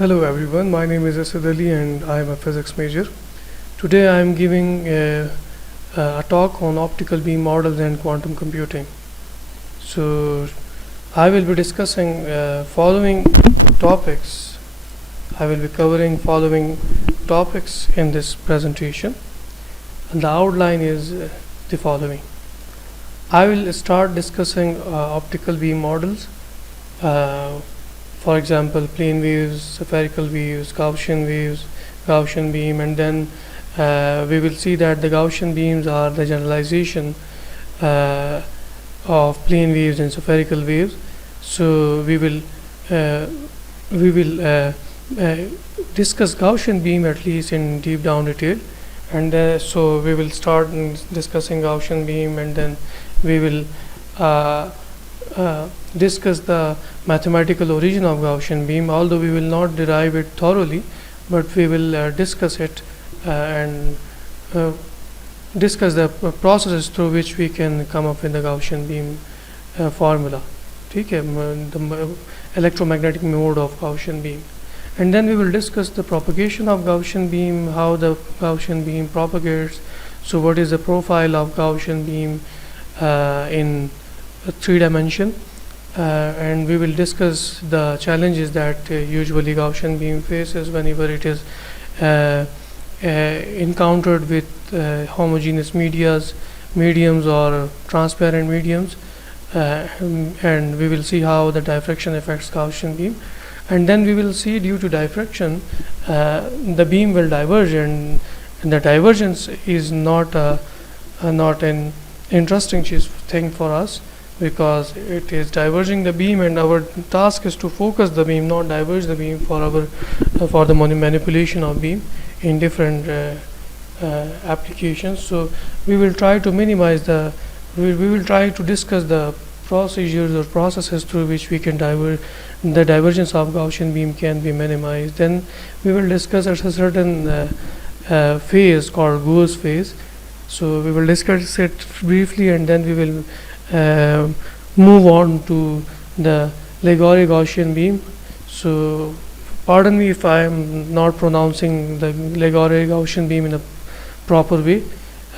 Hello everyone, my name is Asad Ali and I am a physics major. Today I am giving a talk on optical beam models and quantum computing. So I will be discussing following topics. I will be covering following topics in this presentation, and the outline is the following. I will start discussing optical beam models. For example, plane waves, spherical waves, Gaussian beam, and then we will see that the Gaussian beams are the generalization of plane waves and spherical waves. So we will discuss Gaussian beam at least in deep down detail, and so we will start discussing Gaussian beam, and then we will discuss the mathematical origin of Gaussian beam, although we will not derive it thoroughly, but we will discuss it and discuss the processes through which we can come up with the Gaussian beam formula. Okay, the electromagnetic mode of Gaussian beam. And then we will discuss the propagation of Gaussian beam, how the Gaussian beam propagates. So what is the profile of Gaussian beam in 3 dimension, and we will discuss the challenges that usually Gaussian beam faces whenever it is encountered with homogeneous mediums or transparent mediums, and we will see how the diffraction affects Gaussian beam. And then we will see, due to diffraction, the beam will diverge, and the divergence is not an interesting thing for us, because it is diverging the beam, and our task is to focus the beam, not diverge the beam for the manipulation of beam in different applications. So we will try to minimize we will try to discuss the procedures or processes through which we can the divergence of Gaussian beam can be minimized. Then we will discuss a certain phase called Gauss phase. So we will discuss it briefly, and then we will move on to the Lagrange Gaussian beam. So pardon me if I am not pronouncing the Lagrange Gaussian beam in a proper way.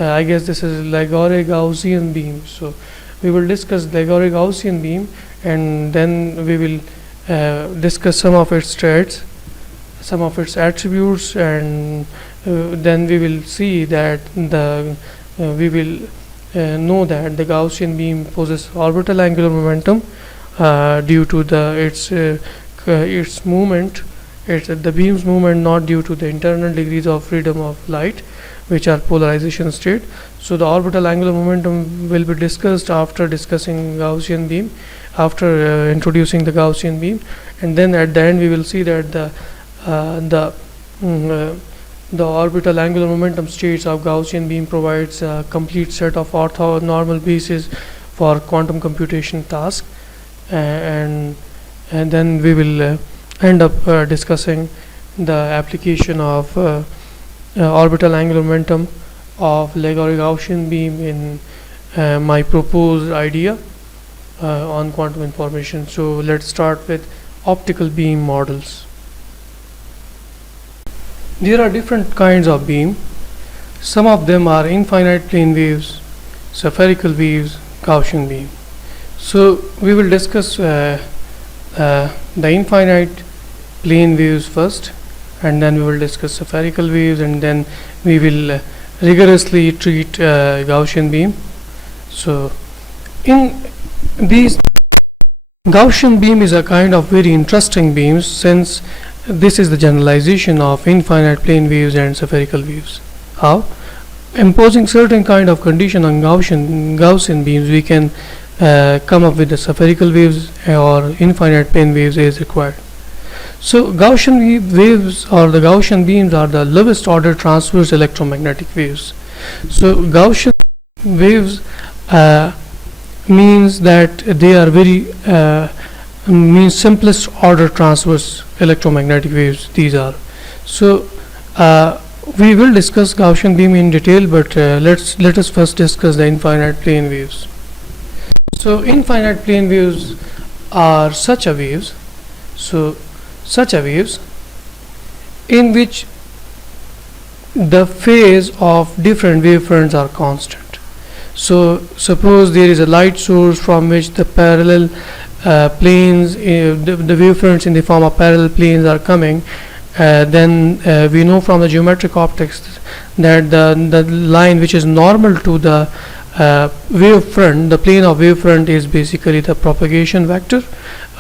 I guess this is Lagrange Gaussian beam. So we will discuss Lagrange Gaussian beam, and then we will discuss some of its traits, some of its attributes, and then we will see that we will know that the Gaussian beam possesses orbital angular momentum due to its movement, the beam's movement, not due to the internal degrees of freedom of light, which are polarization state. So the orbital angular momentum will be discussed after discussing Gaussian beam, after introducing the Gaussian beam, and then at the end we will see that the orbital angular momentum states of Gaussian beam provides a complete set of orthonormal bases for quantum computation task, and then we will end up discussing the application of orbital angular momentum of Lagrange Gaussian beam in my proposed idea on quantum information. So let's start with optical beam models. There are different kinds of beam. Some of them are infinite plane waves, spherical waves, Gaussian beam. So we will discuss the infinite plane waves first, and then we will discuss spherical waves, and then we will rigorously treat Gaussian beam. So in these, Gaussian beam is a kind of very interesting beam, since this is the generalization of infinite plane waves and spherical waves. How? Imposing certain kind of condition on Gaussian beams, we can come up with the spherical waves or infinite plane waves as required. So Gaussian waves or the Gaussian beams are the lowest order transverse electromagnetic waves. So Gaussian waves means that they are very means simplest order transverse electromagnetic waves these are. So we will discuss Gaussian beam in detail, but let us first discuss the infinite plane waves. So infinite plane waves are such a waves in which the phase of different wavefronts are constant. So suppose there is a light source from which the parallel planes, the wavefronts in the form of parallel planes are coming. Then we know from the geometric optics that the line which is normal to the wavefront, the plane of wavefront, is basically the propagation vector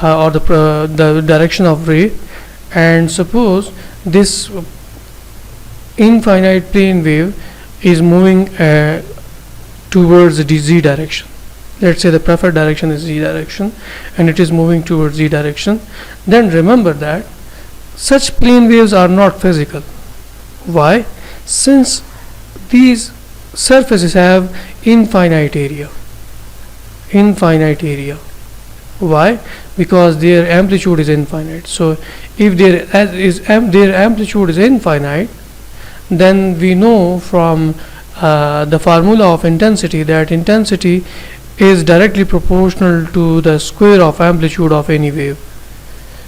or the direction of ray. And suppose this infinite plane wave is moving towards the z direction. Let's say the preferred direction is z direction, and it is moving towards z direction. Then remember that such plane waves are not physical. Why? Since these surfaces have infinite area. Why? Because their amplitude is infinite. So if their amplitude is infinite, then we know from the formula of intensity that intensity is directly proportional to the square of amplitude of any wave.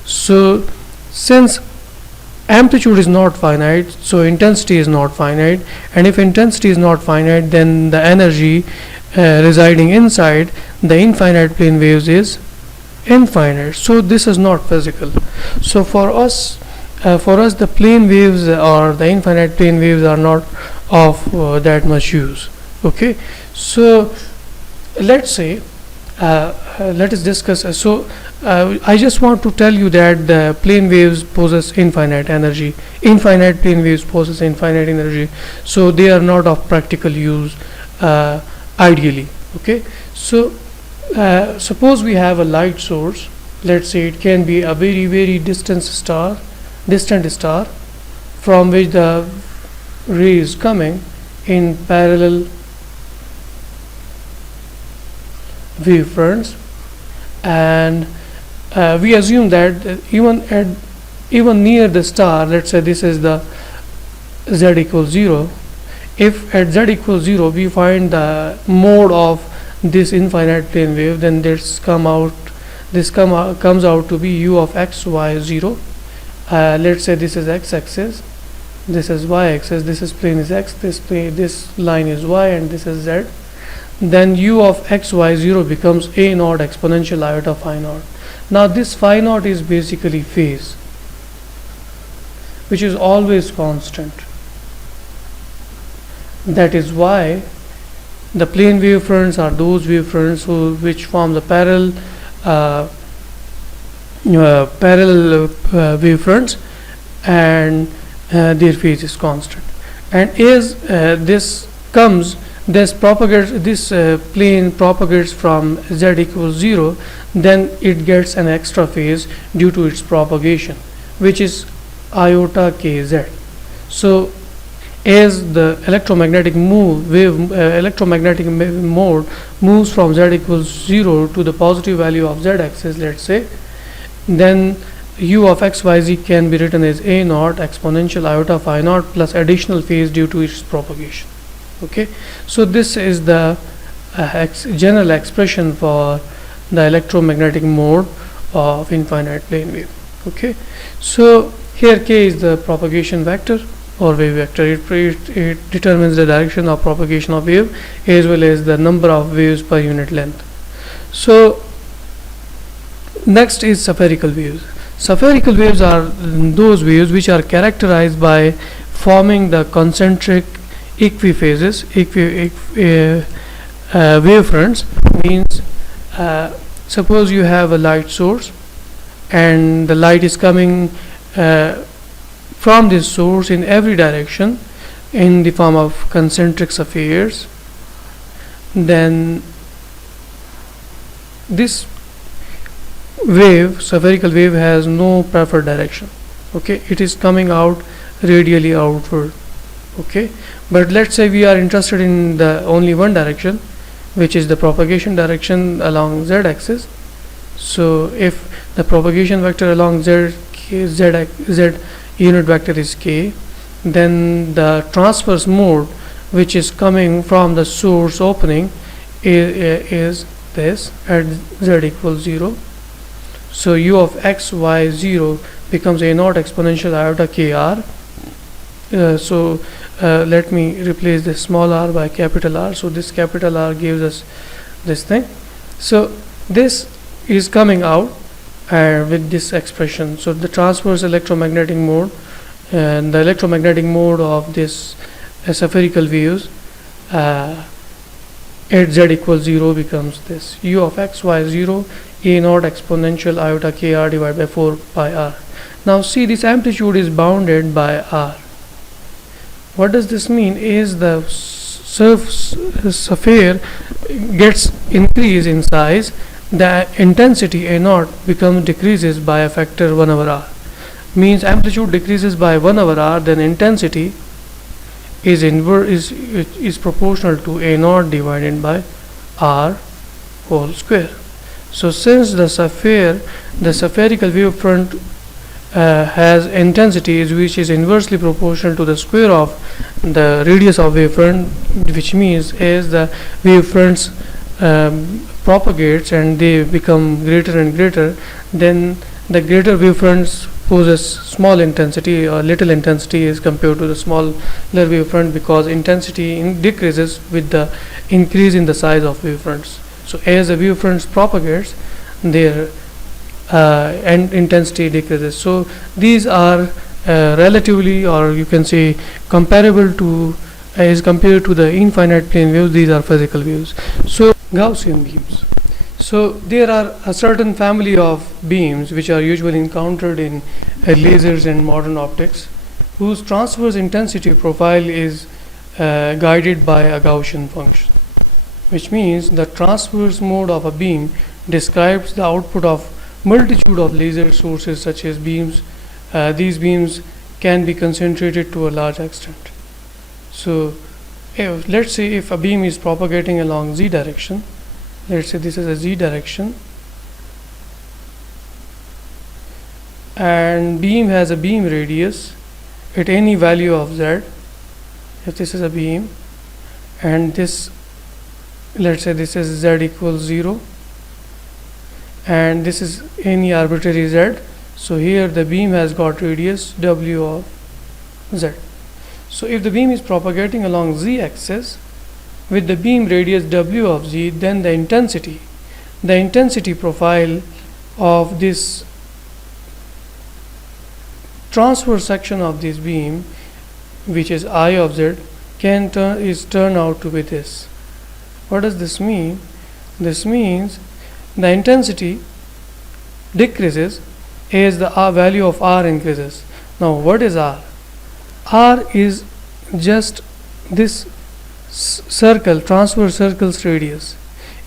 So since amplitude is not finite, so intensity is not finite, and if intensity is not finite, then the energy residing inside the infinite plane waves is infinite. So this is not physical. So for us the plane waves or the infinite plane waves are not of that much use. Okay, so let's say let us discuss. I just want to tell you that the plane waves possess infinite energy. Infinite plane waves possess infinite energy, so they are not of practical use ideally. Okay, so suppose we have a light source. Let's say it can be a very distant star from which the ray is coming in parallel wavefronts, and we assume that even near the star, let's say this is the z equals 0. If at z equals 0 we find the mode of this infinite plane wave, then comes out to be u of x, y, 0. Let's say this is x-axis, this is y-axis, this is plane is x, this line is y, and this is z. Then u of x, y, 0 becomes a naught exponential iota phi naught. Now this phi naught is basically phase, which is always constant. That is why the plane wavefronts are those wavefronts which form the parallel wavefronts, and their phase is constant. And as this plane propagates from z equals 0, then it gets an extra phase due to its propagation, which is iota kz. So as the electromagnetic mode moves from z equals 0 to the positive value of z axis, let's say, then u of x, y, z can be written as a naught exponential iota phi naught plus additional phase due to its propagation. Okay, so this is the general expression for the electromagnetic mode of infinite plane wave. Okay, so here k is the propagation vector or wave vector. It determines the direction of propagation of wave as well as the number of waves per unit length. So next is spherical waves. Spherical waves are those waves which are characterized by forming the concentric equiphases, wavefronts. Means suppose you have a light source and the light is coming from this source in every direction in the form of concentric spheres. Then this spherical wave has no preferred direction. Okay, it is coming out radially outward. Okay, but let's say we are interested in the only one direction, which is the propagation direction along z axis. So if the propagation vector along z unit vector is k, then the transverse mode which is coming from the source opening is this at z equals 0. So u of x, y, 0 becomes a naught exponential iota kr. Let me replace this small r by capital R. So this capital R gives us this thing. So this is coming out with this expression. So the transverse electromagnetic mode and the electromagnetic mode of this spherical waves at z equals 0 becomes this u of x y 0 a naught exponential iota kr divided by 4 pi r. Now see, this amplitude is bounded by r. What does this mean? Is the sphere gets increased in size, the intensity a naught decreases by a factor 1 over r. Means amplitude decreases by 1 over r, then intensity is proportional to a naught divided by r whole square. So since the spherical wavefront has intensity which is inversely proportional to the square of the radius of wavefront, which means as the wavefronts propagates and they become greater and greater, then the greater wavefronts poses small intensity or little intensity as compared to the smaller wavefront, because intensity decreases with the increase in the size of wavefronts. So as the wavefronts propagates, their and intensity decreases. So these are relatively, or you can say comparable to, as compared to the infinite plane waves, these are physical waves. So Gaussian beams. So there are a certain family of beams which are usually encountered in lasers and modern optics, whose transverse intensity profile is guided by a Gaussian function, which means the transverse mode of a beam describes the output of multitude of laser sources such as beams. These beams can be concentrated to a large extent. So let's say if a beam is propagating along z direction, let's say this is a z direction, and beam has a beam radius at any value of z. If this is a beam and this, let's say this is z equals 0 and this is any arbitrary z, so here the beam has got radius w of z. So if the beam is propagating along z axis with the beam radius w of z, then the intensity profile of this transverse section of this beam, which is I of z, turn out to be this. What does this mean? This means the intensity decreases as the value of r increases. Now what is r? R is just this circle, transverse circle's radius.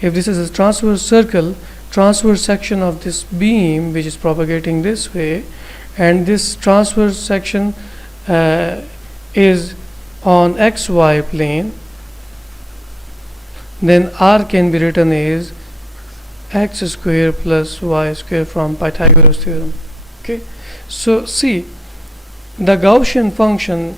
If this is a transverse circle, transverse section of this beam which is propagating this way, and this transverse section is on xy plane, then r can be written as x square plus y square from Pythagoras theorem. Okay, so see, the Gaussian function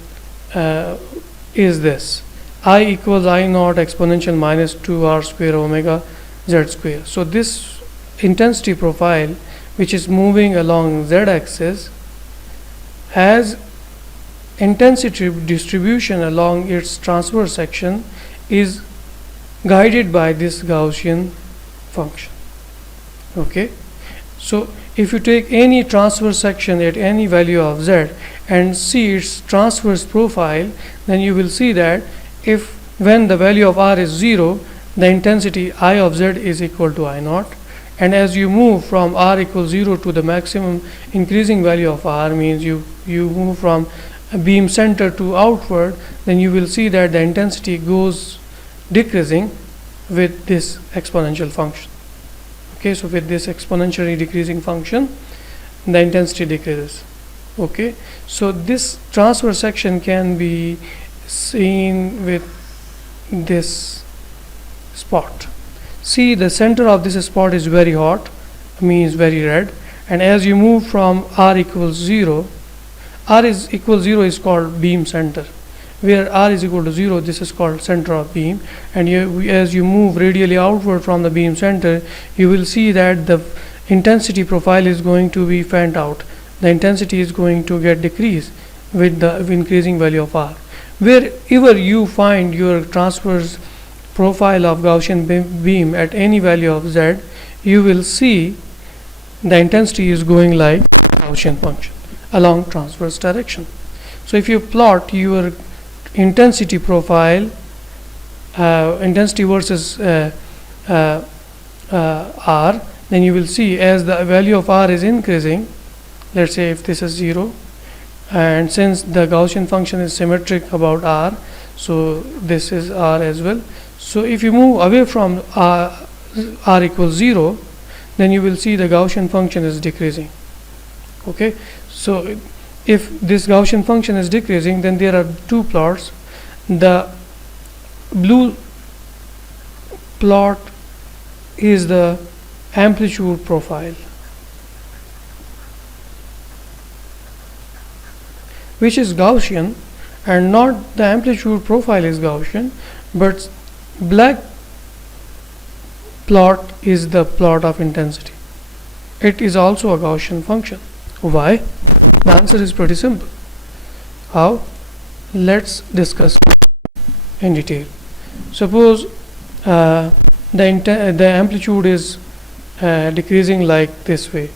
is this: I equals I naught exponential minus 2r square omega z square. So this intensity profile, which is moving along z axis, has intensity distribution along its transverse section is guided by this Gaussian function. Okay, so if you take any transverse section at any value of z and see its transverse profile, then you will see that when the value of r is 0, the intensity I of z is equal to I naught, and as you move from r equals 0 to the maximum increasing value of r, means you move from a beam center to outward, then you will see that the intensity goes decreasing with this exponential function. Okay, so with this exponentially decreasing function, the intensity decreases. Okay, so this transverse section can be seen with this spot. See, the center of this spot is very hot, means very red, and as you move from r equals 0, r is equal 0 is called beam center. Where r is equal to 0, this is called center of beam, and as you move radially outward from the beam center, you will see that the intensity profile is going to be fanned out. the intensity is going to get decreased with the increasing value of R. Wherever you find your transverse profile of Gaussian beam at any value of Z, you will see the intensity is going like Gaussian function along transverse direction. So if you plot your intensity profile, intensity versus R, then you will see as the value of R is increasing, let's say if this is 0, and since the Gaussian function is symmetric about R, so this is R as well. So if you move away from R equals 0, then you will see the Gaussian function is decreasing. Okay, so if this Gaussian function is decreasing, then there are two plots. The blue plot is the amplitude profile, which is Gaussian, and not the amplitude profile is Gaussian, but black plot is the plot of intensity. It is also a Gaussian function. Why? The answer is pretty simple. How? Let's discuss in detail. Suppose the amplitude is decreasing like this way.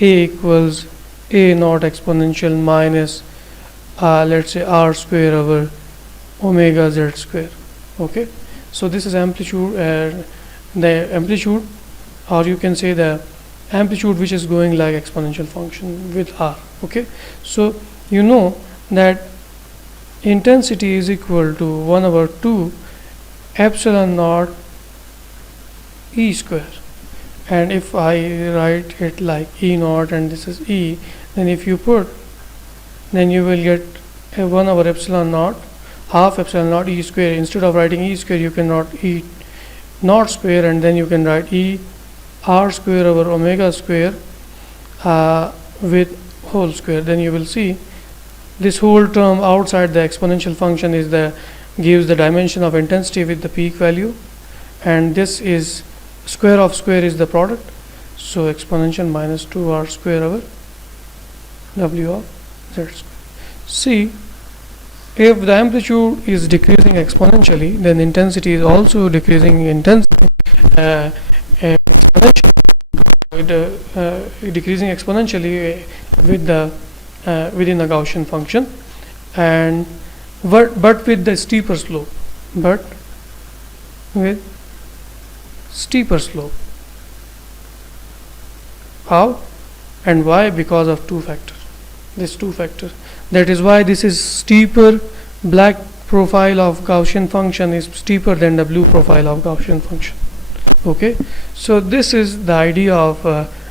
A equals A naught exponential minus let's say R square over omega Z square. Okay, so this is amplitude, the amplitude, or you can say the amplitude which is going like exponential function with R. Okay, so you know that intensity is equal to 1 over 2 epsilon naught E square, and if I write it like E naught and this is E, then if you put, then you will get 1 over epsilon naught, half epsilon naught E square. Instead of writing E square, you can write E naught square, and then you can write E R square over omega square with whole square. Then you will see this whole term outside the exponential function is gives the dimension of intensity with the peak value, and this is square of square is the product, so exponential minus 2R square over W of Z square. See, if the amplitude is decreasing exponentially, then intensity is also decreasing exponentially, decreasing exponentially with the within the Gaussian function, and but with the steeper slope, but with steeper slope. How and why? Because of two factors. This two factor. That is why this is steeper. Black profile of Gaussian function is steeper than the blue profile of Gaussian function. Okay, so this is the idea of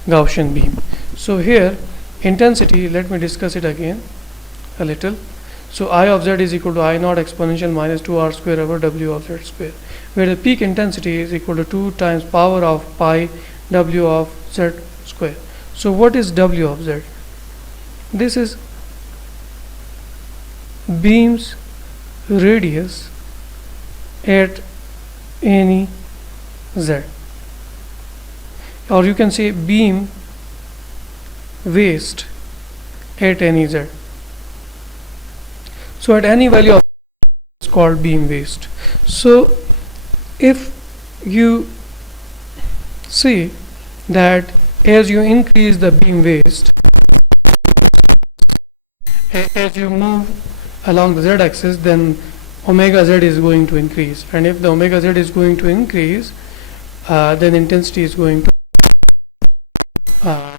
Gaussian beam. So here intensity, let me discuss it again a little. So I of Z is equal to I naught exponential minus 2R square over W of Z square, where the peak intensity is equal to 2 times power of pi W of Z square. So what is W of Z? This is beam's radius at any Z, or you can say beam waist at any Z. So at any value of it's called beam waist. So if you see that as you increase the beam waist, as you move along the z-axis, then omega z is going to increase, and if the omega z is going to increase, then intensity is going to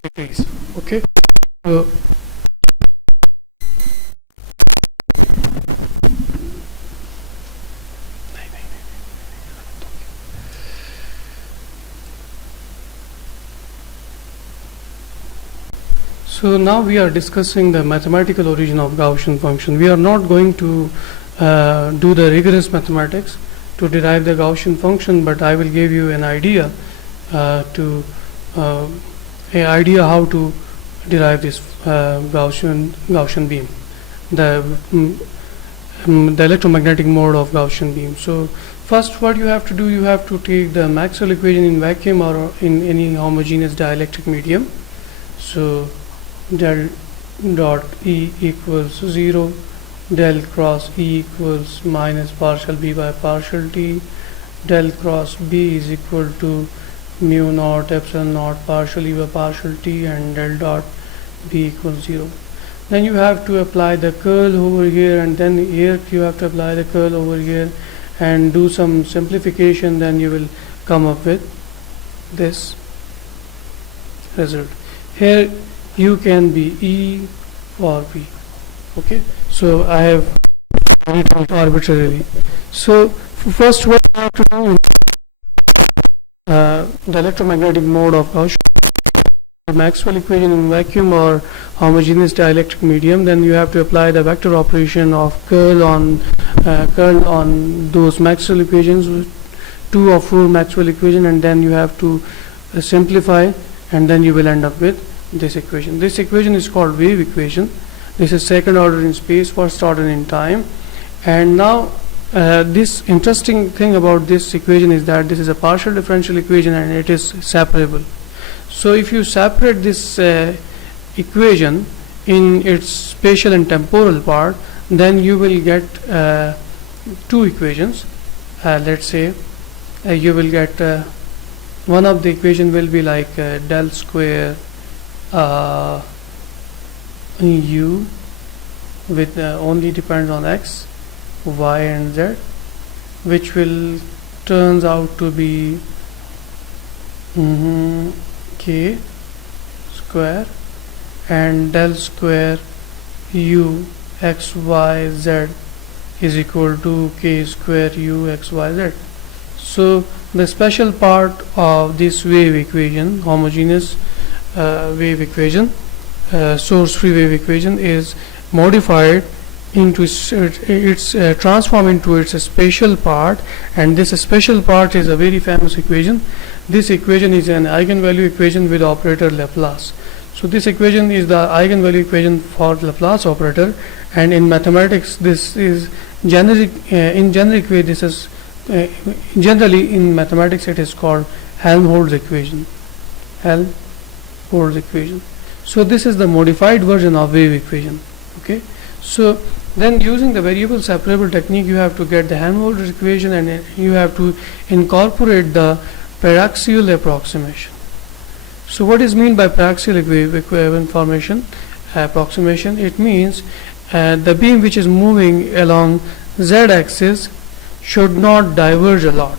decrease. Okay, so now we are discussing the mathematical origin of Gaussian function. We are not going to do the rigorous mathematics to derive the Gaussian function, but I will give you an idea how to derive this Gaussian beam, the electromagnetic mode of Gaussian beam. So first, what you have to do, you have to take the Maxwell equation in vacuum or in any homogeneous dielectric medium. So del dot E equals 0, del cross E equals minus partial B by partial T, del cross B is equal to mu naught epsilon naught partial E by partial T, and del dot B equals 0. Then you have to apply the curl over here, and then here you have to apply the curl over here and do some simplification. Then you will come up with this result. Here U can be E or B. Okay, so I have written it arbitrarily. So first what you have to do, the electromagnetic mode of Gauss Maxwell equation in vacuum or homogeneous dielectric medium, then you have to apply the vector operation of curl on those Maxwell equations, 2 or 4 Maxwell equation, and then you have to simplify, and then you will end up with this equation. This equation is called wave equation. This is second order in space, first order in time. And now this interesting thing about this equation is that this is a partial differential equation and it is separable. So if you separate this equation in its spatial and temporal part, then you will get 2 equations. Let's say you will get one of the equation will be like del square U with only depends on x, y and z, which will turns out to be k square, and del square U x y z is equal to k square U x y z. So the special part of this wave equation, homogeneous wave equation, source free wave equation, is modified into its transformed into its spatial part, and this spatial part is a very famous equation. This equation is an eigenvalue equation with operator Laplace. So this equation is the eigenvalue equation for Laplace operator, and in mathematics this is generic. In generic way, this is generally in mathematics it is called Helmholtz equation. Helmholtz equation. So this is the modified version of wave equation. Okay. So then using the variable separable technique, you have to get the Helmholtz equation, and you have to incorporate the paraxial approximation. So what is mean by paraxial wave information approximation? It means the beam which is moving along z-axis should not diverge a lot.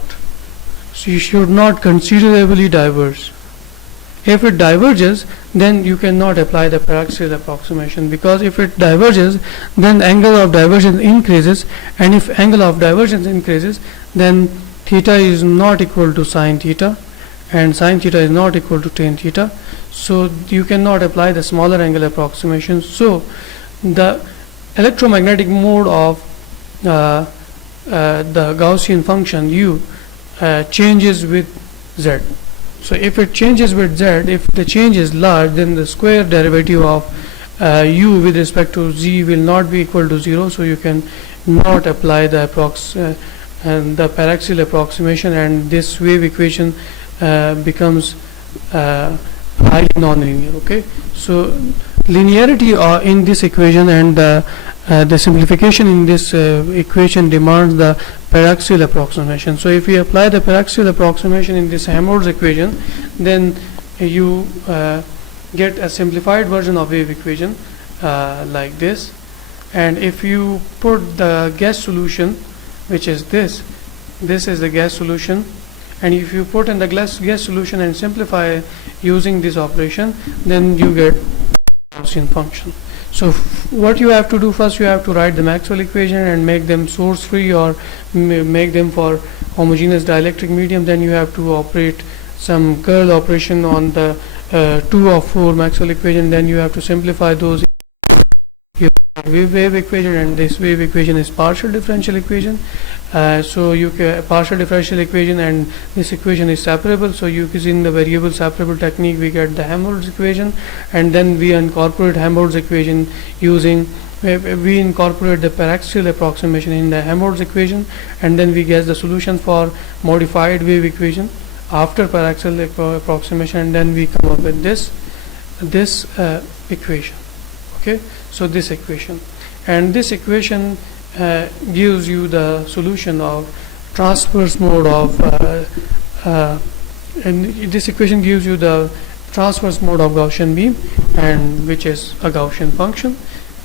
So you should not considerably diverge. If it diverges, then you cannot apply the paraxial approximation, because if it diverges, then angle of divergence increases, and if angle of divergence increases, then theta is not equal to sine theta, and sine theta is not equal to tan theta. So you cannot apply the smaller angle approximation. So the electromagnetic mode of the Gaussian function U changes with z. So if it changes with z, if the change is large, then the square derivative of u with respect to z will not be equal to 0. So you can not apply the paraxial approximation, and this wave equation becomes highly nonlinear. Okay, so linearity in this equation and the simplification in this equation demands the paraxial approximation. So if we apply the paraxial approximation in this Helmholtz equation, then you get a simplified version of wave equation like this. And if you put the gas solution, which is this is the gas solution, and if you put in the gas solution and simplify using this operation, then you get Gaussian function. So what you have to do first, you have to write the Maxwell equation and make them source free, or make them for homogeneous dielectric medium. Then you have to operate some curl operation on the 2 or 4 Maxwell equation. Then you have to simplify those. Wave equation, and this wave equation is partial differential equation. So you partial differential equation, and this equation is separable. So using the variable separable technique, we get the Helmholtz equation, and then we incorporate Helmholtz equation using we incorporate the paraxial approximation in the Helmholtz equation, and then we get the solution for modified wave equation after paraxial approximation, and then we come up with this this equation. Okay, so this equation, and this equation gives you the solution of transverse mode of and this equation gives you the transverse mode of Gaussian beam, and which is a Gaussian function.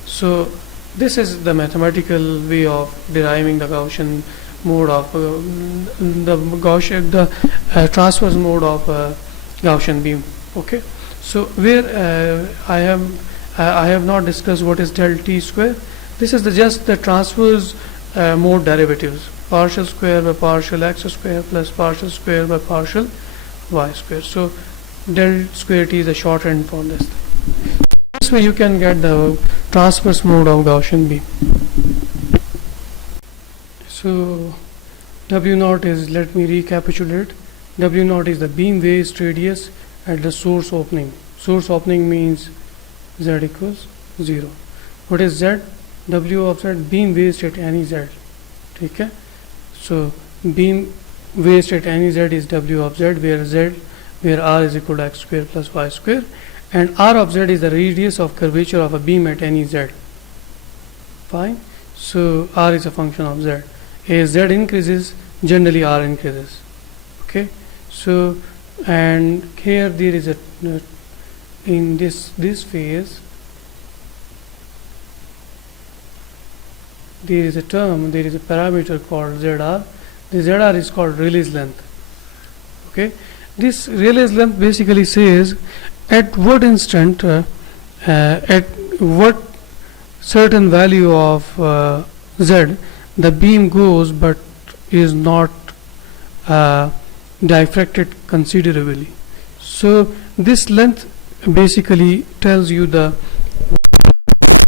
So this is the mathematical way of deriving the Gaussian mode of the transverse mode of Gaussian beam. Okay, so where I have not discussed what is del t square. This is just the transverse mode derivatives, partial square by partial x square plus partial square by partial y square. So del square t is the shorthand for this. This way you can get the transverse mode of Gaussian beam. So W naught is, let me recapitulate. W naught is the beam waist radius at the source opening. Source opening means z equals 0. What is z? W of z, beam waist at any z. Okay? So beam waist at any z is W of z, where r is equal to x square plus y square, and r of z is the radius of curvature of a beam at any z. Fine. So r is a function of z. As z increases, generally r increases. Okay. So, and here there is a in this phase there is a term, there is a parameter called zr. The zr is called release length. Okay, this release length basically says at what instant, at what certain value of z the beam goes but is not diffracted considerably. So this length basically tells you the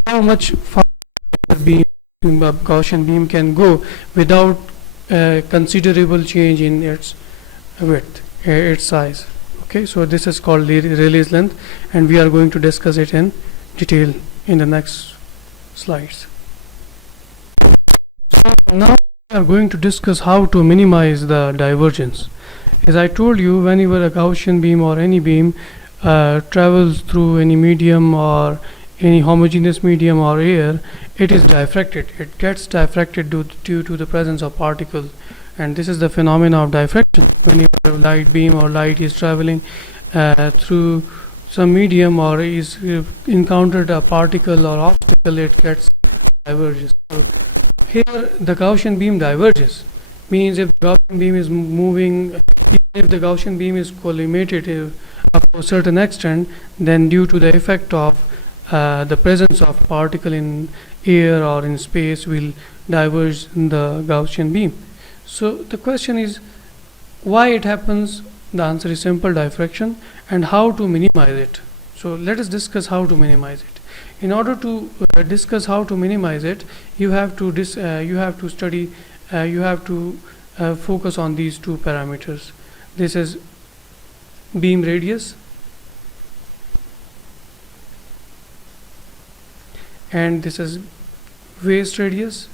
how much far the beam, Gaussian beam, can go without considerable change in its width, its size. Okay, so this is called the release length, and we are going to discuss it in detail in the next slides. Now we are going to discuss how to minimize the divergence. As I told you, whenever a Gaussian beam or any beam travels through any medium or any homogeneous medium or air, it is diffracted. It gets diffracted due to the presence of particles, and this is the phenomena of diffraction. Whenever a light beam or light is traveling through some medium or is encountered a particle or obstacle, it gets diverges. So here the Gaussian beam diverges, means if the Gaussian beam is moving, if the Gaussian beam is collimated up to a certain extent, then due to the effect of the presence of particle in air or in space will diverge in the Gaussian beam. So the question is why it happens. The answer is simple: diffraction. And how to minimize it. So let us discuss how to minimize it. In order to discuss how to minimize it, you have to study, you have to focus on these two parameters. This is beam radius and this is waist radius.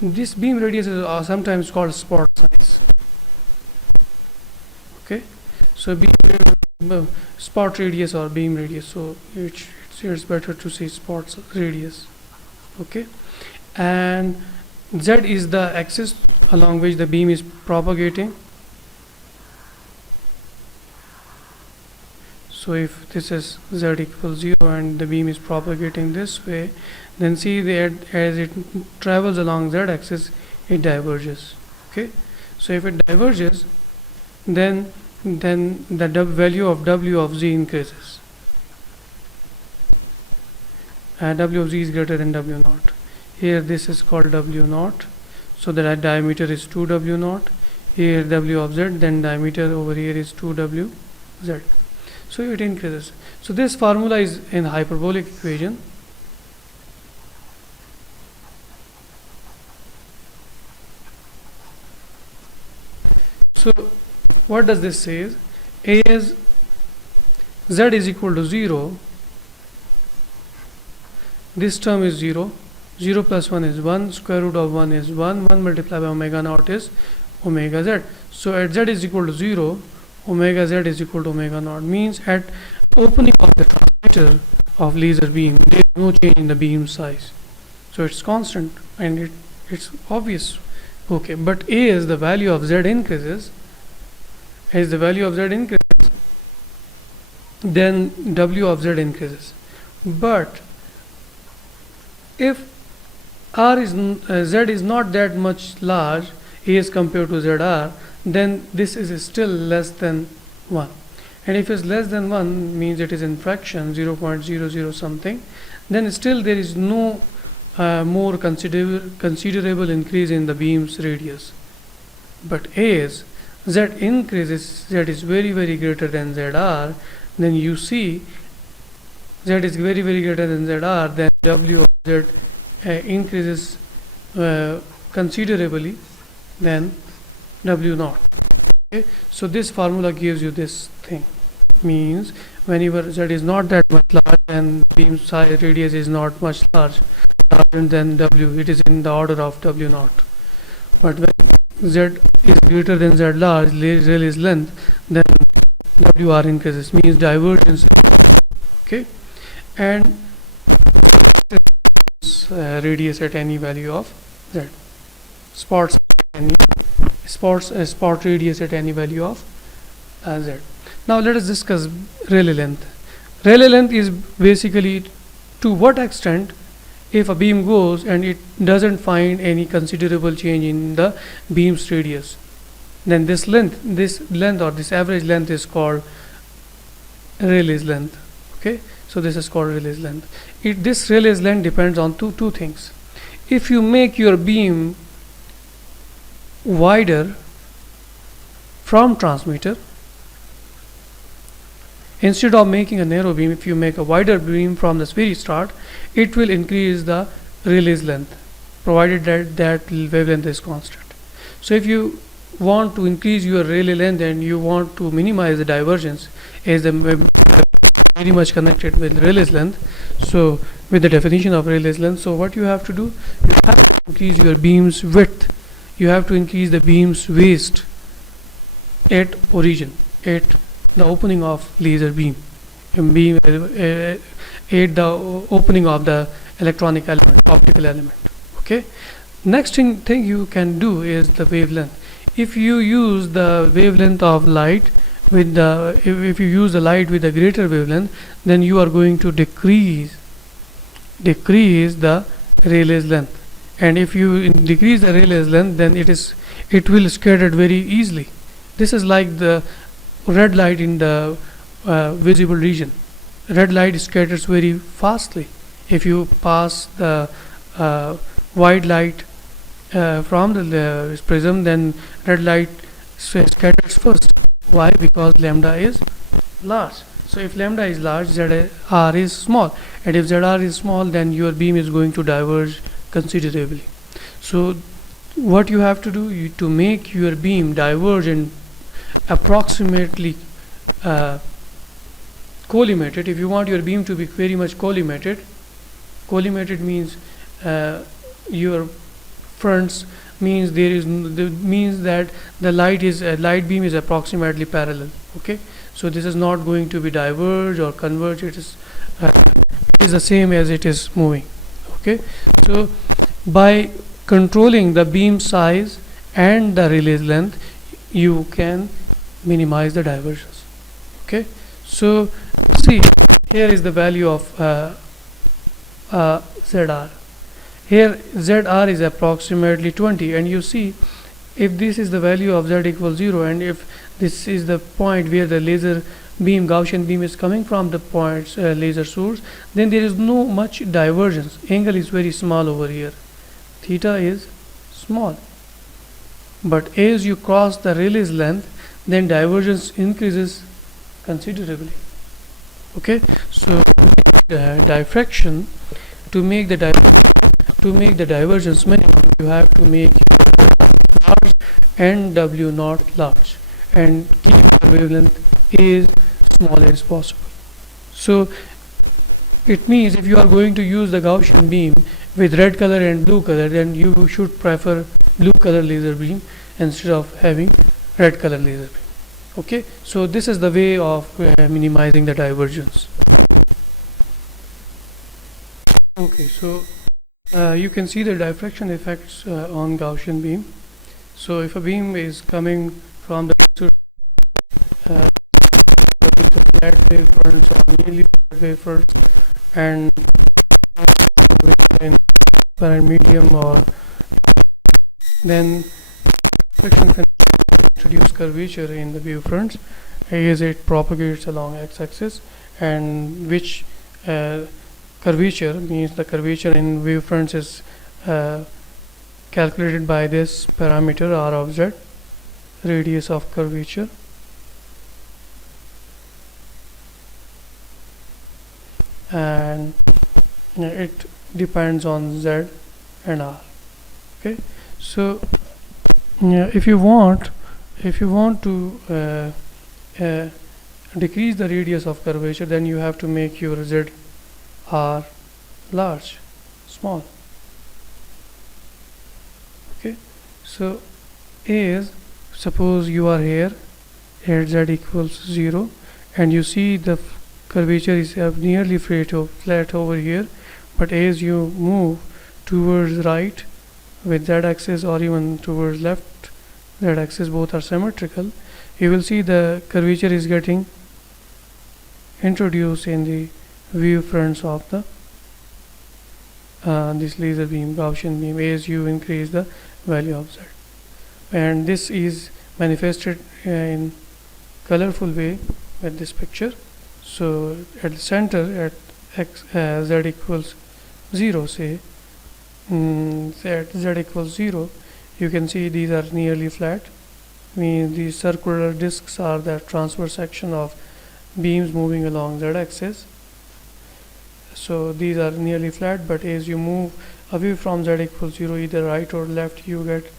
This beam radius is sometimes called spot size. Okay, so beam spot radius or beam radius, so it's better to say spot radius. Okay, and z is the axis along which the beam is propagating. So if this is z equals 0 and the beam is propagating this way, then see that as it travels along z axis, it diverges. Okay, so if it diverges, then the value of W of z increases. W of z is greater than W naught. Here this is called W naught, so the diameter is 2W naught. Here W of z, then diameter over here is 2W z. So it increases. So this formula is in hyperbolic equation. So what does this say? As z is equal to 0, this term is 0, 0 plus 1 is 1, square root of 1 is 1, 1 multiplied by omega naught is omega z. So at z is equal to 0, omega z is equal to omega naught, means at opening of the transmitter of laser beam there is no change in the beam size, so it's constant and it's obvious. Okay, but as the value of z increases, then w of z increases. But if z is not that much large as compared to zr, then this is still less than 1. And if it's less than 1, means it is in fraction 0.00 something, then still there is no more considerable increase in the beam's radius. But as z increases, z is very greater than zr, then you see z is very greater than zr, then w of z increases considerably than w naught. Okay, so this formula gives you this thing, means whenever z is not that much large and beam size radius is not much larger than w, it is in the order of w naught. But when z is greater than z large, Rayleigh's length, then wr increases, means divergence. Okay, and radius at any value of z, spot radius at any value of z. Now let us discuss Rayleigh length. Rayleigh length is basically to what extent if a beam goes and it doesn't find any considerable change in the beam's radius, then this length or this average length is called Rayleigh's length. Okay, so this is called Rayleigh's length. This Rayleigh's length depends on two things. If you make your beam wider from transmitter, instead of making a narrow beam, if you make a wider beam from the very start, it will increase the Rayleigh's length, provided that wavelength is constant. So if you want to increase your Rayleigh length and you want to minimize the divergence, as the very much connected with Rayleigh's length, so with the definition of Rayleigh's length, so what you have to do, you have to increase your beam's width, you have to increase the beam's waist at origin, at the opening of laser beam, at the opening of the electronic element, optical element. Okay, next thing you can do is the wavelength. If you use the wavelength of light with the if you use the light with a greater wavelength, then you are going to decrease the Rayleigh's length. And if you decrease the Rayleigh's length, then it will scatter very easily. This is like the red light in the visible region. Red light scatters very fastly. If you pass the white light from the prism, then red light scatters first. Why? Because lambda is large. So if lambda is large, zr is small, and if zr is small, then your beam is going to diverge considerably. So what you have to do, to make your beam diverge and approximately collimated, if you want your beam to be very much collimated means your fronts means means that the light beam is approximately parallel. Okay, so this is not going to be diverge or converge, it is the same as it is moving. Okay, so by controlling the beam size and the Rayleigh's length, you can minimize the divergence. Okay, so see, here is the value of zr. Here zr is approximately 20, and you see, if this is the value of z equals 0, and if this is the point where the laser beam, Gaussian beam, is coming from the point's laser source, then there is no much divergence. Angle is very small over here, theta is small. But as you cross the Rayleigh's length, then divergence increases considerably. Okay, so diffraction, to make the divergence minimum, you have to make large and w naught large, and keep the wavelength as small as possible. So it means if you are going to use the Gaussian beam with red color and blue color, then you should prefer blue color laser beam instead of having red color laser beam. Okay, so this is the way of minimizing the divergence. Okay, so you can see the diffraction effects on Gaussian beam. So if a beam is coming from the with the flat wavefronts or nearly flat wavefronts, and which in apparent medium, or then diffraction can introduce curvature in the wavefronts as it propagates along x-axis, and which curvature means the curvature in wavefronts is calculated by this parameter r of z, radius of curvature, and it depends on z and r. Okay, so if you want to decrease the radius of curvature, then you have to make your z r large, small. Okay, so is, suppose you are here at z equals 0, and you see the curvature is nearly flat over here, but as you move towards right with z-axis, or even towards left z-axis, both are symmetrical, you will see the curvature is getting introduced in the wavefronts of the this laser beam, Gaussian beam, as you increase the value of z. And this is manifested in colorful way with this picture. So at the center, at x z equals 0, say at z equals 0, you can see these are nearly flat, means these circular discs are the transverse section of beams moving along z-axis. So these are nearly flat, but as you move away from z equals 0, either right or left, you get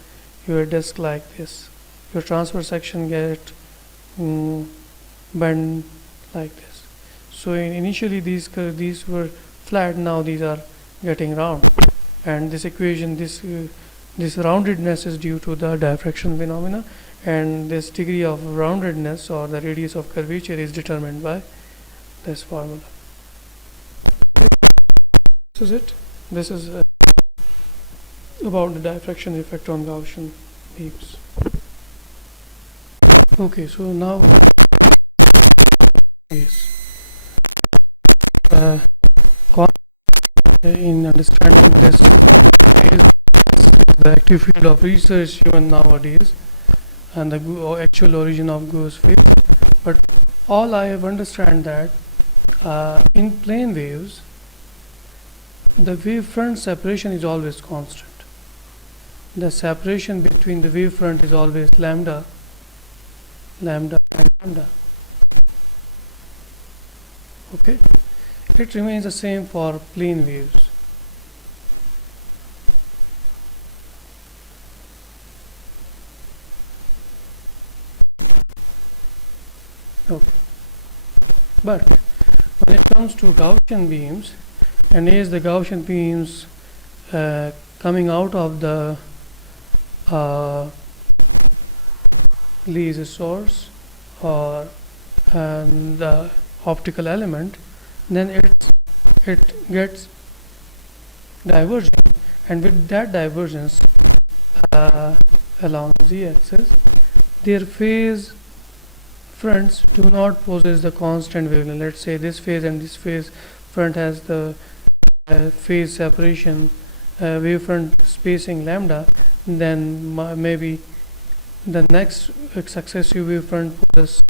your disc like this. Your transverse section get bent like this. So initially these were flat, now these are getting round, and this equation, this roundedness is due to the diffraction phenomena, and this degree of roundedness or the radius of curvature is determined by this formula. Okay. This is it. This is about the diffraction effect on Gaussian beams. Okay, so now yes, in understanding this is the active field of research even nowadays, and the actual origin of Gauss phase. But all I have understand that in plane waves, the wavefront separation is always constant. The separation between the wavefront is always lambda, lambda, and lambda. Okay, it remains the same for plane waves. Okay, but when it comes to Gaussian beams, and as the Gaussian beams coming out of the laser source or the optical element, then it gets diverging, and with that divergence along z-axis, their phase fronts do not possess the constant wavelength. Let's say this phase and this phase front has the phase separation wavefront spacing lambda, then maybe the next successive wavefront possesses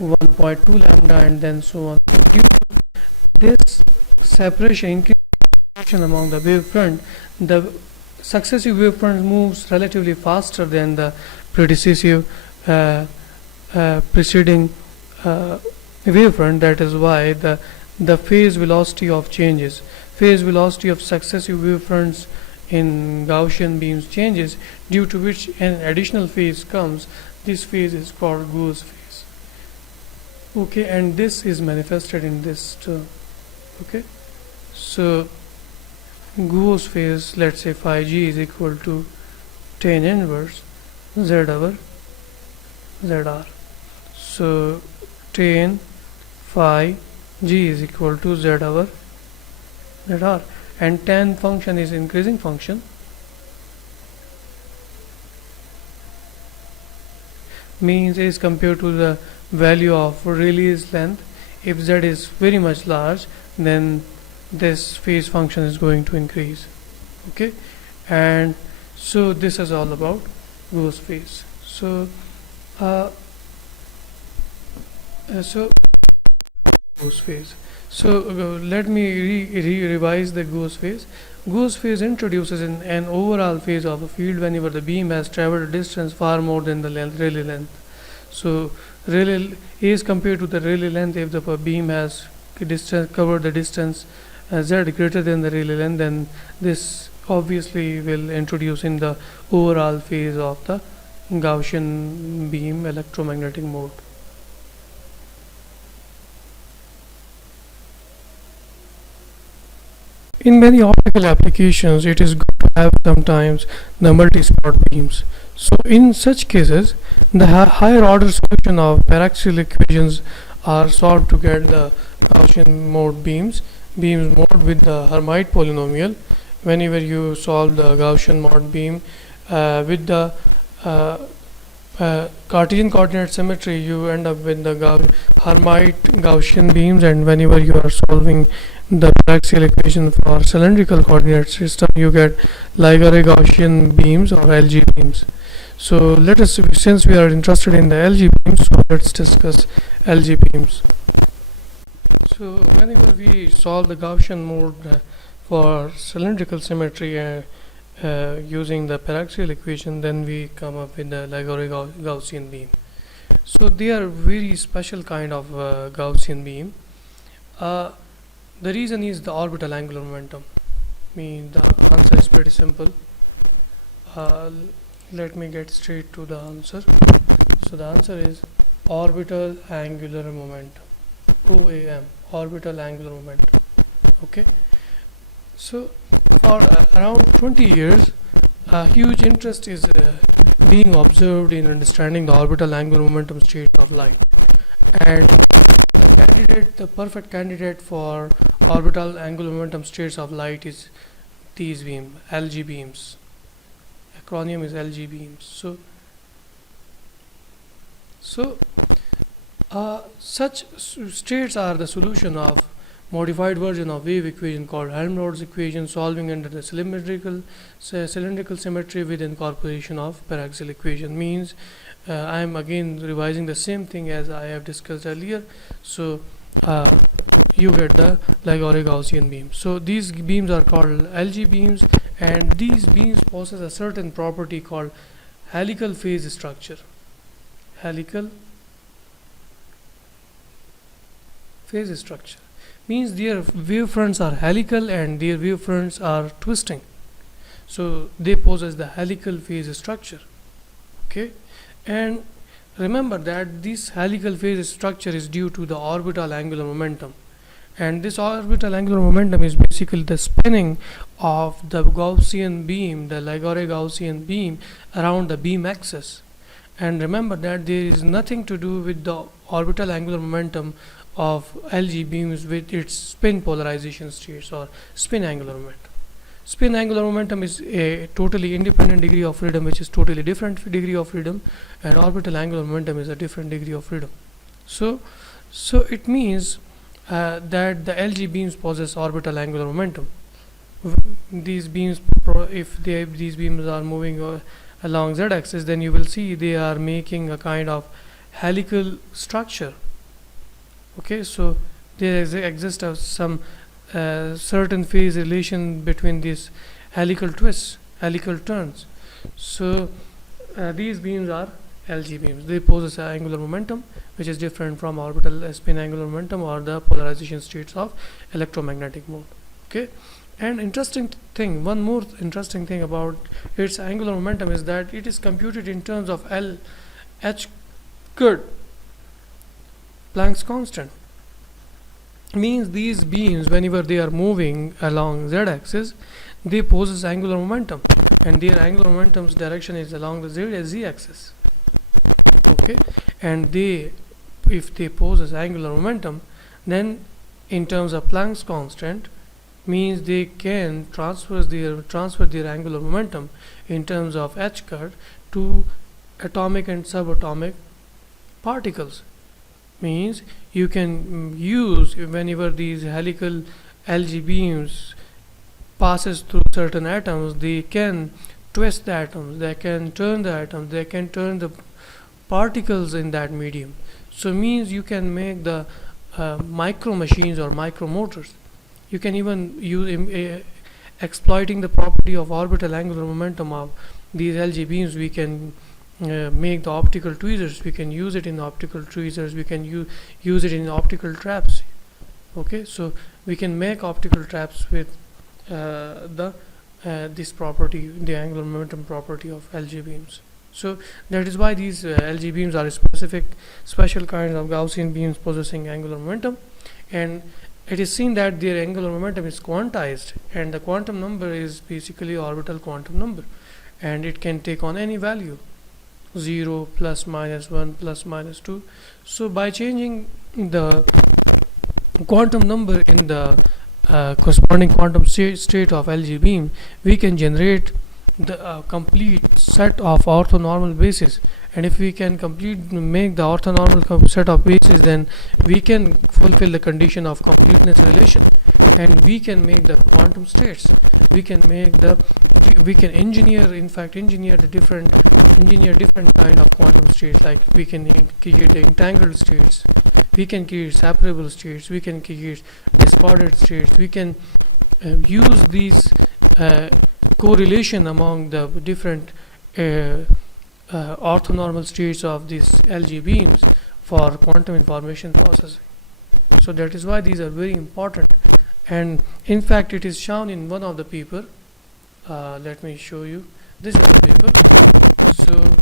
1.2 lambda, and then so on. So due to this separation, increase among the wavefront, the successive wavefront moves relatively faster than the predecessive preceding wavefront. That is why the phase velocity of changes, phase velocity of successive wavefronts in Gaussian beams changes, due to which an additional phase comes. This phase is called Gauss phase. Okay, and this is manifested in this term. Okay, so Gauss phase, let's say phi g is equal to tan inverse z over zr. So tan phi g is equal to z over zr, and tan function is increasing function, means is compared to the value of release length. If z is very much large, then this phase function is going to increase. Okay, and so this is all about Gauss phase. So so Gauss phase. So let me revise the Gauss phase. Gauss phase introduces an overall phase of a field whenever the beam has traveled a distance far more than the Rayleigh length. So Rayleigh is compared to the Rayleigh length. If the beam has covered the distance z greater than the Rayleigh length, then this obviously will introduce in the overall phase of the Gaussian beam electromagnetic mode. In many optical applications, it is good to have sometimes the multi-spot beams. So in such cases, the higher order solution of paraxial equations are solved to get the Gaussian mode beams mode with the Hermite polynomial. Whenever you solve the Gaussian mode beam with the Cartesian coordinate symmetry, you end up with the Hermite Gaussian beams, and whenever you are solving the paraxial equation for cylindrical coordinate system, you get Laguerre Gaussian beams or LG beams. So let us, since we are interested in the LG beams, so let's discuss LG beams. So whenever we solve the Gaussian mode for cylindrical symmetry using the paraxial equation, then we come up with the Laguerre Gaussian beam. So they are very special kind of Gaussian beam. The reason is the orbital angular momentum. The answer is pretty simple. Let me get straight to the answer. So the answer is orbital angular momentum, OAM, orbital angular momentum. Okay. So for around 20 years, a huge interest is being observed in understanding the orbital angular momentum state of light, and the perfect candidate for orbital angular momentum states of light is these beams, LG beams. Acronym is LG beams. Such states are the solution of modified version of wave equation called Helmholtz equation, solving under the cylindrical symmetry with incorporation of paraxial equation. Means I am again revising the same thing as I have discussed earlier. So you get the Laguerre Gaussian beam. So these beams are called LG beams, and these beams possess a certain property called helical phase structure. Helical phase structure means their wavefronts are helical and their wavefronts are twisting. So they possess the helical phase structure. Okay, and remember that this helical phase structure is due to the orbital angular momentum, and this orbital angular momentum is basically the spinning of the Gaussian beam, the Laguerre Gaussian beam, around the beam axis. And remember that there is nothing to do with the orbital angular momentum of LG beams with its spin polarization states or spin angular momentum. Spin angular momentum is a totally independent degree of freedom, which is totally different degree of freedom, and orbital angular momentum is a different degree of freedom. So it means that the LG beams possess orbital angular momentum. These beams, if these beams are moving along z-axis, then you will see they are making a kind of helical structure. Okay, so there exists some certain phase relation between these helical twists, helical turns. So these beams are LG beams. They possess angular momentum which is different from orbital spin angular momentum or the polarization states of electromagnetic mode. Okay, and interesting thing, one more interesting thing about its angular momentum is that it is computed in terms of L h squared, Planck's constant. Means these beams, whenever they are moving along z-axis, they possess angular momentum, and their angular momentum's direction is along the z-axis. Okay, and they if they possess angular momentum, then in terms of Planck's constant, means they can transfer their angular momentum in terms of h cut to atomic and subatomic particles. Means you can use, whenever these helical LG beams passes through certain atoms, they can twist the atoms, they can turn the atoms, they can turn the particles in that medium. So means you can make the micro machines or micro motors. You can even use exploiting the property of orbital angular momentum of these LG beams. We can make the optical tweezers. We can use it in optical tweezers. We can use it in optical traps. Okay, so we can make optical traps with this property, the angular momentum property of LG beams. So that is why these LG beams are special kinds of Gaussian beams possessing angular momentum, and it is seen that their angular momentum is quantized, and the quantum number is basically orbital quantum number, and it can take on any value, 0, plus, minus 1, plus, minus 2. So by changing the quantum number in the corresponding quantum state of LG beam, we can generate the complete set of orthonormal bases. And if we can make the orthonormal set of bases, then we can fulfill the condition of completeness relation, and we can make the quantum states. We can engineer different kind of quantum states. Like we can create the entangled states, we can create separable states, we can create disordered states. We can use these correlation among the different orthonormal states of these LG beams for quantum information processing. So that is why these are very important, and in fact it is shown in one of the paper. Let me show you. This is the paper. So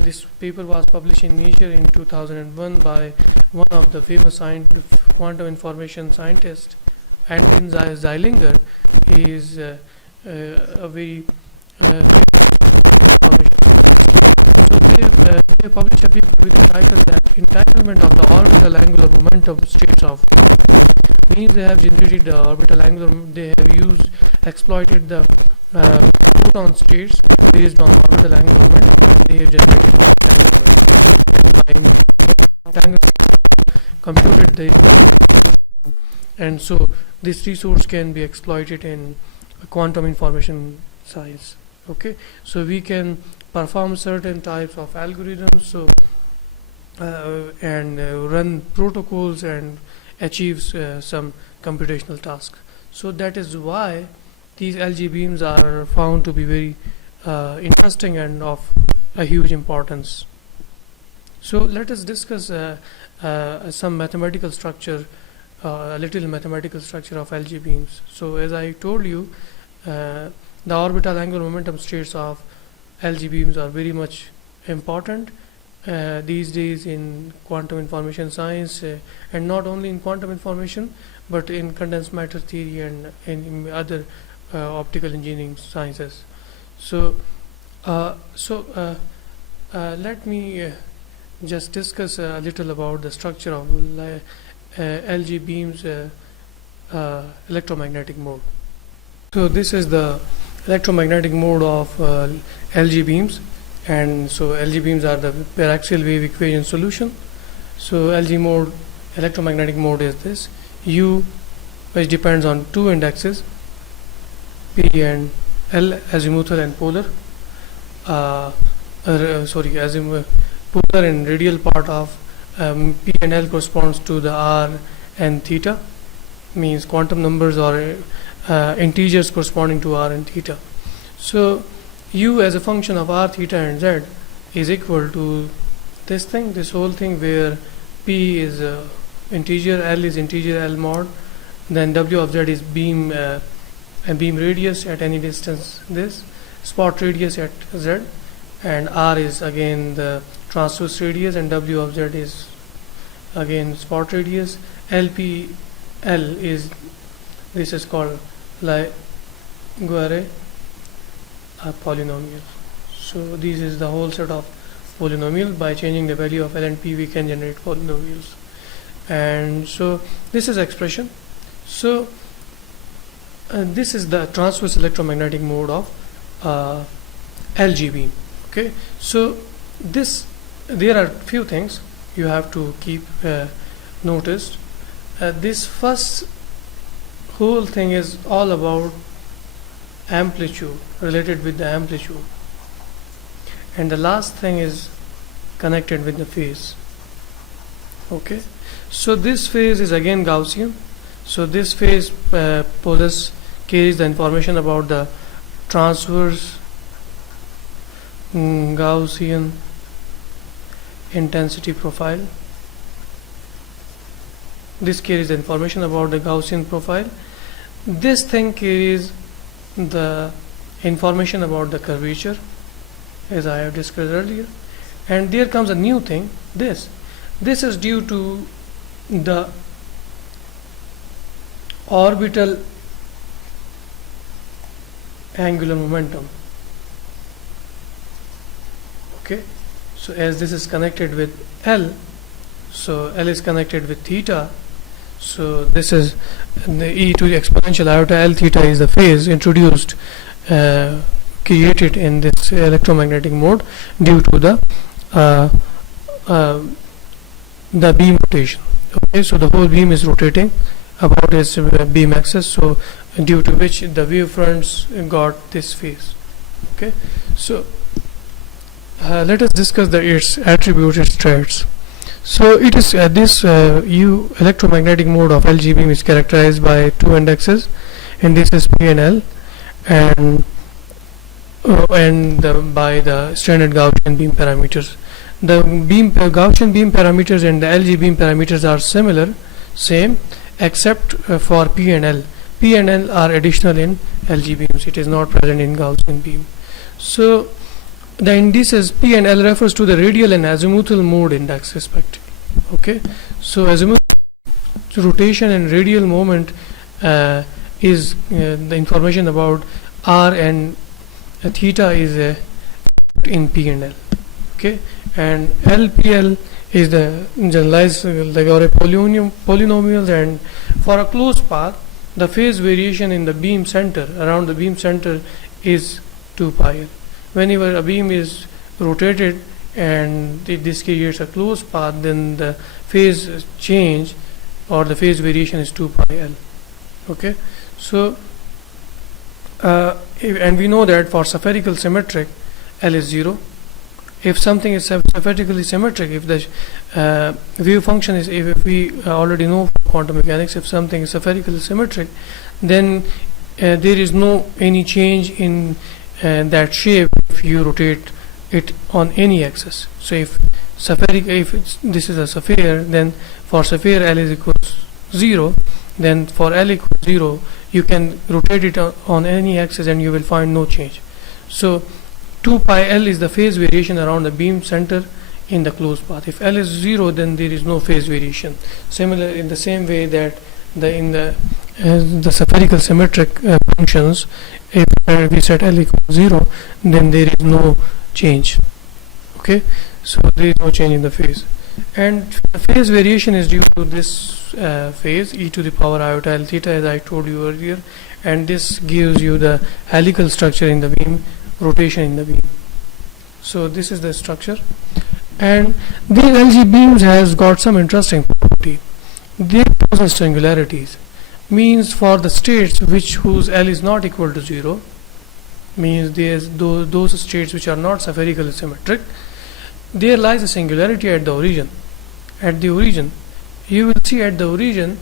this paper was published in Nature in 2001 by one of the famous quantum information scientists, Anton Zeilinger. He is a very famous information. So they published a paper with the title that entanglement of the orbital angular momentum states of, means they have generated the orbital angular, they have exploited the proton states based on orbital angular momentum, and they have generated the entanglement, and by entanglement computed the, and so this resource can be exploited in quantum information science. Okay, so we can perform certain types of algorithms, so and run protocols and achieve some computational task. So that is why these LG beams are found to be very interesting and of a huge importance. So let us discuss some mathematical structure, a little mathematical structure of LG beams. So as I told you, the orbital angular momentum states of LG beams are very much important these days in quantum information science, and not only in quantum information but in condensed matter theory and in other optical engineering sciences. So let me just discuss a little about the structure of LG beams electromagnetic mode. So this is the electromagnetic mode of LG beams, and so LG beams are the paraxial wave equation solution. So LG mode, electromagnetic mode, is this U, which depends on two indexes, P and L, azimuthal and polar. Polar and radial part of P and L corresponds to the R and theta, means quantum numbers or integers corresponding to R and theta. So U as a function of R, theta and Z is equal to this whole thing, where P is integer, L is integer L mod, then W of Z is beam radius at any distance, this spot radius at Z, and R is again the transverse radius, and W of Z is again spot radius. LPL is, this is called Laguerre polynomial. So this is the whole set of polynomial. By changing the value of L and P, we can generate polynomials. And so this is expression. So this is the transverse electromagnetic mode of LG beam. Okay, so there are few things you have to keep noticed. This first whole thing is all about amplitude, related with the amplitude, and the last thing is connected with the phase. Okay, so this phase is again Gaussian. So this phase carries the information about the transverse Gaussian intensity profile. This carries the information about the Gaussian profile. This thing carries the information about the curvature, as I have discussed earlier. And there comes a new thing. This is due to the orbital angular momentum. Okay, so as this is connected with L, so L is connected with theta, so this is the e to the exponential iota L theta is the phase introduced, created in this electromagnetic mode due to the beam rotation. Okay, so the whole beam is rotating about its beam axis, so due to which the wave fronts got this phase. Okay, so let us discuss its attributes, its traits. So it is this electromagnetic mode of LG beam is characterized by two indexes, and this is P and L, and by the standard Gaussian beam parameters. The Gaussian beam parameters and the LG beam parameters are same, except for P and L. P and L are additional in LG beams. It is not present in Gaussian beam. So the indices P and L refers to the radial and azimuthal mode index respectively. Okay, so azimuth rotation and radial moment is the information about R, and theta is in P and L. Okay, and LPL is the generalized polynomials, and for a closed path the phase variation in the beam center, around the beam center, is 2 pi L. Whenever a beam is rotated and this creates a closed path, then the phase change or the phase variation is 2 pi L. Okay, so and we know that for spherical symmetric, L is 0. If something is spherically symmetric, if the wave function is, if we already know quantum mechanics, if something is spherically symmetric, then there is no any change in that shape if you rotate it on any axis. So if this is a sphere, then for sphere L is equals 0, then for L equals 0 you can rotate it on any axis and you will find no change. So 2 pi L is the phase variation around the beam center in the closed path. If L is 0, then there is no phase variation. Similar in the same way that the spherical symmetric functions, if we set L equals 0, then there is no change. Okay, so there is no change in the phase, and the phase variation is due to this phase e to the power iota L theta, as I told you earlier, and this gives you the helical structure in the beam, rotation in the beam. So this is the structure, and these LG beams has got some interesting property. They possess singularities, means for the states whose L is not equal to 0, means those states which are not spherically symmetric, there lies a singularity at the origin. At the origin, you will see at the origin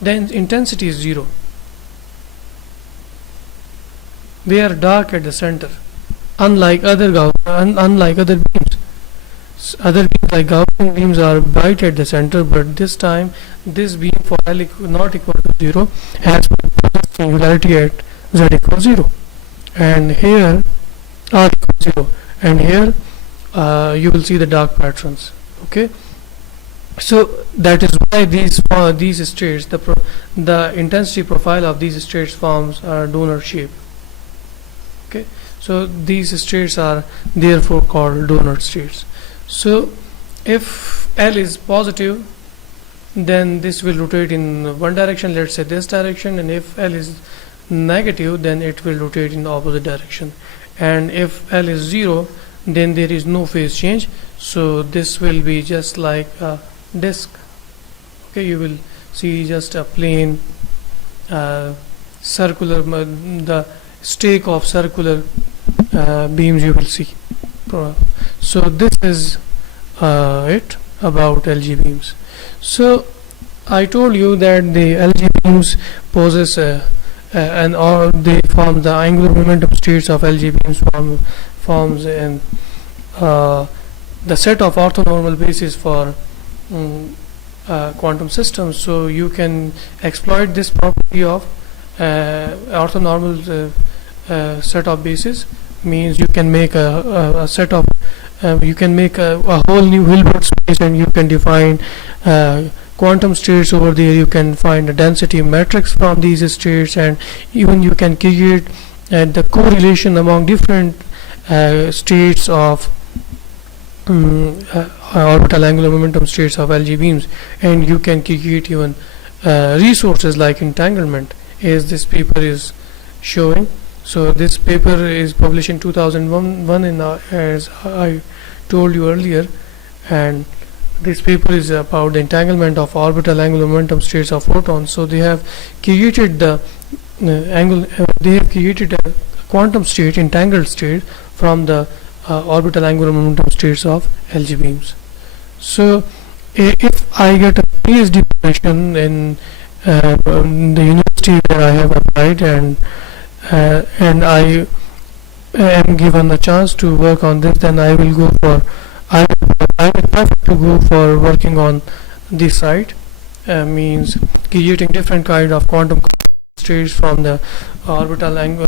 the intensity is 0. They are dark at the center, unlike other beams. Other beams like Gaussian beams are bright at the center, but this time this beam for L not equal to 0 has singularity at Z equals 0, and here R equals 0, and here you will see the dark patterns. Okay, so that is why these states, the intensity profile of these states forms are donut shape. Okay, So these states are therefore called donut states. So if L is positive, then this will rotate in one direction, let's say this direction, and if L is negative, then it will rotate in the opposite direction. And if L is 0, then there is no phase change, so this will be just like a disk. Okay, you will see just a plain circular, the stake of circular beams you will see. So this is it about LG beams. So I told you that the LG beams possess or they form the angular momentum states of LG beams forms in the set of orthonormal bases for quantum systems. So you can exploit this property of orthonormal set of bases. Means you can make a set of you can make a whole new Hilbert space, and you can define quantum states over there. You can find a density matrix from these states, and even you can create the correlation among different states of orbital angular momentum states of LG beams, and you can create even resources like entanglement, as this paper is showing. So this paper is published in 2001 as I told you earlier, and this paper is about the entanglement of orbital angular momentum states of photons. So they have created the they have created a quantum state, entangled state, from the orbital angular momentum states of LG beams. So if I get a PhD position in the university where I have applied, and I am given a chance to work on this, then I will go for I will prefer to go for working on this side, means creating different kind of quantum states from the orbital angular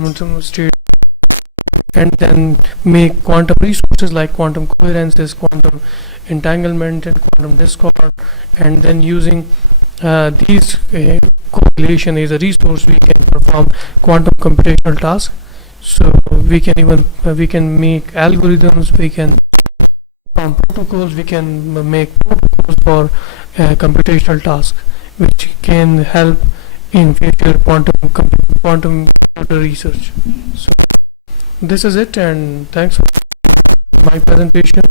momentum state, and then make quantum resources like quantum coherences, quantum entanglement, and quantum discord, and then using these correlation is a resource, we can perform quantum computational tasks. So we can even we can make algorithms, we can from protocols, we can make protocols for computational tasks, which can help in future quantum computer research. So this is it, and thanks for my presentation.